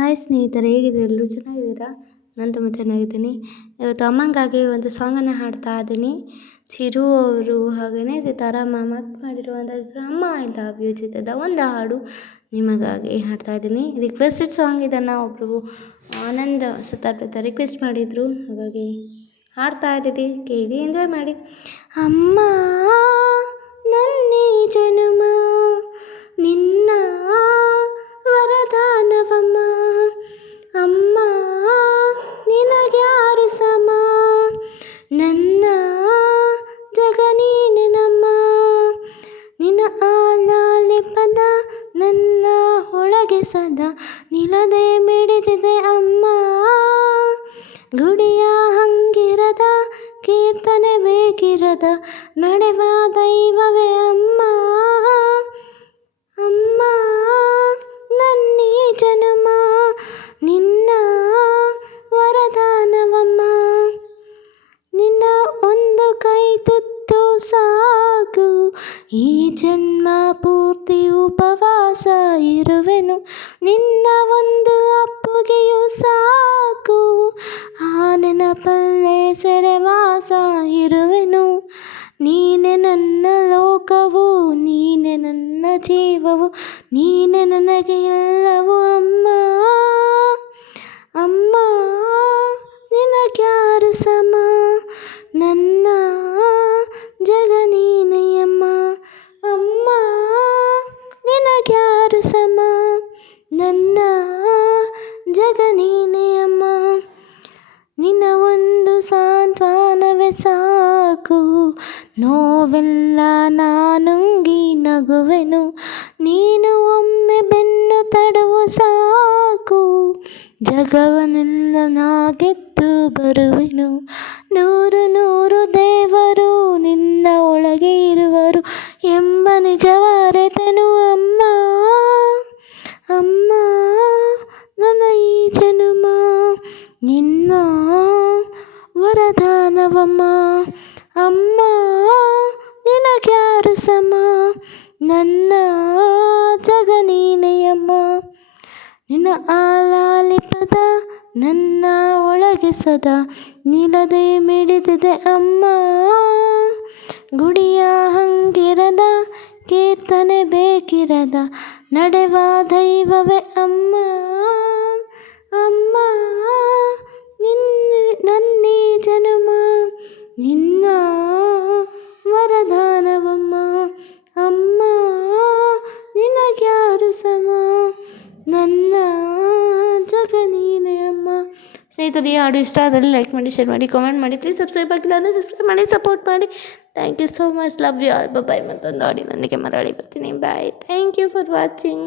Hi ಸ್ನೇಹಿತರೆ, ಹೇಗಿದ್ದೀರಾ? ಎಲ್ಲರೂ ಚೆನ್ನಾಗಿದ್ದೀರಾ? ನಾನು ತುಂಬ ಚೆನ್ನಾಗಿದ್ದೀನಿ. ಇವತ್ತು ಅಮ್ಮಂಗಾಗಿ ಒಂದು ಸಾಂಗನ್ನು ಹಾಡ್ತಾ ಇದ್ದೀನಿ. ಚಿರು ಅವರು ಹಾಗೆಯೇ ಸಿತಾರಾಮ್ ಮತ್ತು ಮಾಡಿರುವಂಥ ಅಮ್ಮ ಐ ಲವ್ ಯು ಚಿತ್ರದ ಒಂದು ಹಾಡು ನಿಮಗಾಗಿ ಹಾಡ್ತಾ ಇದ್ದೀನಿ. ರಿಕ್ವೆಸ್ಟೆಡ್ ಸಾಂಗ್ ಇದನ್ನು ಒಬ್ಬರು ಆನಂದ್ ಸುತ್ತಾಡ್ತಾ ರಿಕ್ವೆಸ್ಟ್ ಮಾಡಿದರು, ಹಾಗಾಗಿ ಹಾಡ್ತಾ ಇದ್ದೀನಿ. ಕೇಳಿ ಎಂಜಾಯ್ ಮಾಡಿ. ಅಮ್ಮ ನನ್ನೇ ಜನುಮ ನಿನ್ನ ವರದಾನವಮ್ಮ, ಅಮ್ಮ ನಿನಗ್ಯಾರು ಸಮ, ನನ್ನ ಜಗ ನೀನೆ ನಮ್ಮ, ನಿನ್ನ ಆಲಾಲಿ ಪದ ನನ್ನ ಒಳಗೆ ಸದಾ ನಿಲ್ಲದೆ ಮಿಡಿದಿದೆ ಅಮ್ಮ, ಗುಡಿಯ ಹಂಗಿರದ ಕೀರ್ತನೆ ಬೇಕಿರದ ನಡೆವ ದೈವವೇ ಅಮ್ಮ, ಅಮ್ಮ ನನ್ನೇ ಜನುಮ ನಿನ್ನ ವರದಾನವಮ್ಮ, ನಿನ್ನ ಒಂದು ಕೈ ತುತ್ತು ಸಾಕು ಈ ಜನ್ಮ ಪೂರ್ತಿ ಉಪವಾಸ ಇರುವೆನು, ನಿನ್ನ ಒಂದು ಅಪ್ಪುಗೆಯೂ ಸಾಕು ಆ ನೆನಪಲ್ಲೇ ಸೆರೆವಾಸ ಇರುವೆನು, ನೀನೆ ನನ್ನ ಲೋಕವು ನೀನೆ ನನ್ನ ಜೀವವು ನೀನೆ ನನಗೆ ಎಲ್ಲವೂ ಅಮ್ಮ, ಅಮ್ಮ ನಿನಗ್ಯಾರು ಸಮ, ನನ್ನ ಜಗ ನೀನೆಯಮ್ಮ, ಅಮ್ಮ ನಿನಗ್ಯಾರು ಸಮ, ನನ್ನ ಜಗ ನೀನೆಯಮ್ಮ, ನಿನ್ನ ಒಂದು ಸಾಂತ್ವನವೇ ಸಾಕು ನೋವೆಲ್ಲ ನಾನುಂಗಿ ನಗುವೆನು, ನೀನು ಒಮ್ಮೆ ಬೆನ್ನು ತಡುವು ಸಾಕು ಜಗವನ್ನೆಲ್ಲ ನಾ ಗೆದ್ದು ಬರುವೆನು, ನೂರು ನೂರು ದೇವರು ನಿನ್ನ ಒಳಗೆ ಇರುವರು ಎಂಬ ನಿಜವಾರೆತನು ಅಮ್ಮ, ಅಮ್ಮ ನನ್ನ ಈ ಜನುಮ ನಿನ್ನ ವರದಾನವಮ್ಮ, ಅಮ್ಮ ನಿನಗ್ಯಾರು ಸಮ, ನನ್ನ ಜಗ ನೀನೆಯಮ್ಮ, ನಿನ್ನ ಆಲಾಲಿಪದ ನನ್ನ ಒಳಗೆ ಸದಾ ನಿಲ್ಲದೆ ಮಿಡಿದಿದೆ ಅಮ್ಮ, ಗುಡಿಯ ಹಂಗಿರದ ಕೀರ್ತನೆ ಬೇಕಿರದ ನಡೆವ ದೈವವೇ ಅಮ್ಮ, ಅಮ್ಮ ನನ್ನೇ ಜನುಮ ನಿನ್ನ ವರದಾನವಮ್ಮ, ಅಮ್ಮ ನಿನಗ್ಯಾರು ಸಮ, ನನ್ನ ಜಗ ನೀನೆ ಅಮ್ಮ. ಸ್ನೇಹಿತರೆ, ಈ ಹಾಡು ಇಷ್ಟ ಆದಲ್ಲಿ ಲೈಕ್ ಮಾಡಿ, ಶೇರ್ ಮಾಡಿ, ಕಾಮೆಂಟ್ ಮಾಡಿ, ಪ್ಲೀಸ್ ಸಬ್ಸ್ಕ್ರೈಬ್ ಆಗಿಲ್ಲ ಅಂದರೆ ಸಬ್ಸ್ಕ್ರೈಬ್ ಮಾಡಿ, ಸಪೋರ್ಟ್ ಮಾಡಿ. Thank you so much, love you all. Bye. ಮತ್ತೊಂದು ಹಾಡಿ ನನಗೆ ಮರಳಿ ಬರ್ತೀನಿ. Bye. Thank you for watching.